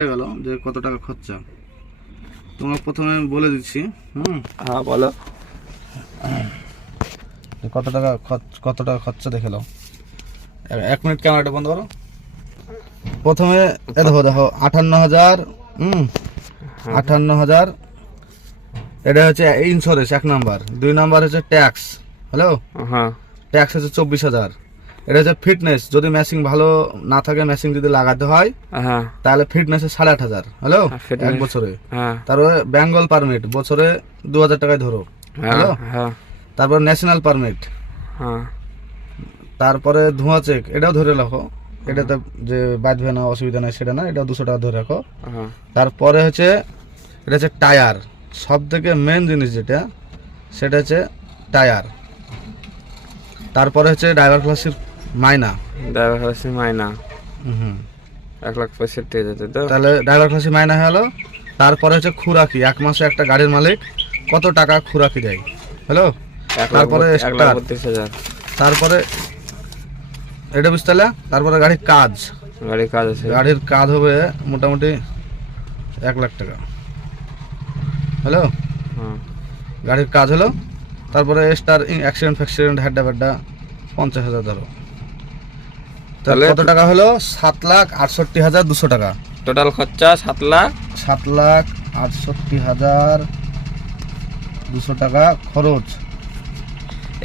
গেল যে কত টাকা খরচা তোমাকে প্রথমে আমি বলে দিচ্ছি। হ্যাঁ বলো। কত টাকা খরচা দেখে নাও। 1 মিনিট ক্যামেরাটা বন্ধ করো। প্রথমে দেখো 58,000। 58,000 এটা হচ্ছে ইন্স্যুরেন্স 1 নাম্বার। 2 নাম্বার হচ্ছে ট্যাক্স। হ্যালো, হ্যাঁ ট্যাক্স হচ্ছে 24,000। এটা হচ্ছে ফিটনেস, যদি ম্যাচিং ভালো না থাকে, ম্যাচিং যদি লাগাতে হয় হ্যাঁ তাহলে ফিটনেস 8,500। হ্যালো, fitness, 1 বছরে। হ্যাঁ তারপরে বেঙ্গল পারমিট বছরে 2,000 টাকায় ধরো। হ্যালো, হ্যাঁ তারপর ন্যাশনাল পারমিট, হ্যাঁ তারপরে ধোঁয়া চেক, এটাও ধরে রাখো। এটাতে যে বাঁধবে না, অসুবিধা নাই সেটা না, এটাও 200 টাকা ধরে রাখো। হ্যাঁ তারপরে হচ্ছে এটা হচ্ছে টায়ার, সব থেকে মেন জিনিস যেটা সেটা হচ্ছে টায়ার। তারপরে হচ্ছে ড্রাইভার ক্লাসের মাইনা। ড্রাইভার ক্লাসের মাইনা হুম 1,65,000 তো। তাহলে ড্রাইভার ক্লাসের মাইনা হয়ে গেলো। তারপরে হচ্ছে খুরাকি, 1 মাসে একটা গাড়ির মালিক কত টাকা খুরাকি দেয়। হ্যালো, তারপরে স্টার, 1,32,000 তারপরে এটা বুঝতে পারলে। তারপরে গাড়ির কাজ, গাড়ির কাজ আছে। গাড়ির কাজ হবে মোটামুটি 1 লাখ টাকা। হ্যালো, হ্যাঁ গাড়ির কাজ হলো। তারপরে স্টার অ্যাক্সিডেন্ট ফ্যাক্সিডেন্ট হেড্ডা ফেড্ডা 50,000 ধরো। তাহলে তাহলে কত টাকা হলো? 7,68,200 টাকা। টোটাল খরচা 7,00,000। 7,68,200 টাকা খরচ।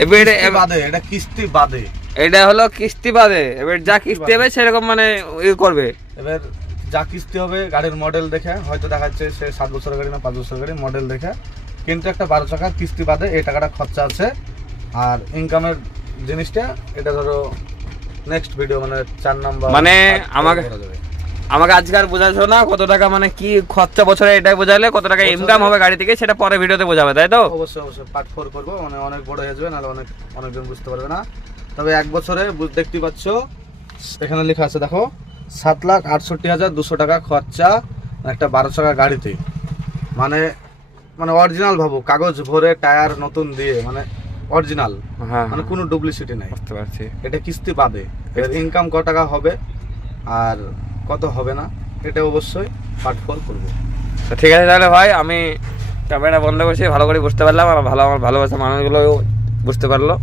এবারে বাদে, এটা কিস্তি বাদে। এটা হলো কিস্তি বাদে। এবার যা কিস্তি হবে সেরকম মানে করবে। এবার যা কিস্তি হবে গাড়ির মডেল দেখে, হয়তো দেখাচ্ছে সে 7 বছরের গাড়ি না 5 বছরের গাড়ি, মডেল দেখে। কিন্তু একটা 12 চাকার কিস্তি বাদে এই টাকাটা খরচা আছে। আর ইনকামের জিনিসটা এটা ধরো নেক্সট ভিডিও মানে 4 নাম্বার মানে আমাকে আজকে আর বোঝাচ্ছো না কত টাকা মানে কি খরচা বছরে, এটাই বোঝালে কত টাকা ইনকাম হবে গাড়ি থেকে সেটা পরে ভিডিওতে বোঝাবে, তাই তো? অবশ্যই পার্ট 4 করবো, মানে অনেক বড় হয়ে যাবে, নাহলে অনেকজন বুঝতে পারবে না। তবে 1 বছরে দেখতে পাচ্ছ এখানে লেখা আছে, দেখো 7,68,200 টাকা খরচা একটা 12 চাকা গাড়িতে। মানে অরিজিনাল ভাবো, কাগজ ভরে টায়ার নতুন দিয়ে, মানে অরিজিনাল, হ্যাঁ মানে কোনো ডুপ্লিসিটি নাই। বুঝতে পারছি। এটা কিস্তি বাদে। এর ইনকাম কত টাকা হবে আর কত হবে না, এটা অবশ্যই পার্ট 4 করবো। তো ঠিক আছে তাহলে ভাই, আমি ক্যামেরা বন্ধ করছি, ভালো করে বুঝতে পারলাম, আর আমার ভালোবাসা মানুষগুলো বুঝতে পারলো।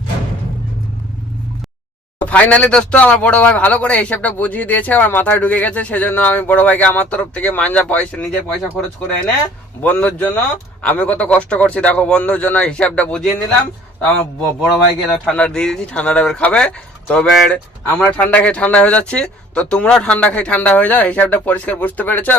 ফাইনালি দোস্ত, আমার বড় ভাই ভালো করে হিসাবটা বুঝিয়ে দিয়েছে, আমার মাথায় ঢুকে গেছে। সেজন্য আমি বড় ভাইকে আমার তরফ থেকে মাঞ্জা পয়সা, নিজের পয়সা খরচ করে এনে বন্ধুর জন্য, আমি কত কষ্ট করছি দেখো, বন্ধুর জন্য হিসাবটা বুঝিয়ে নিলাম। তো আমার বড় ভাইকে ঠান্ডা দিয়ে দিয়েছি, ঠান্ডাটা এবার খাবে। তো এবার আমরা ঠান্ডা খেয়ে ঠান্ডা হয়ে যাচ্ছি, তো তোমরাও ঠান্ডা খেয়ে ঠান্ডা হয়ে যাও। হিসাবটা পরিষ্কার বুঝতে পেরেছো?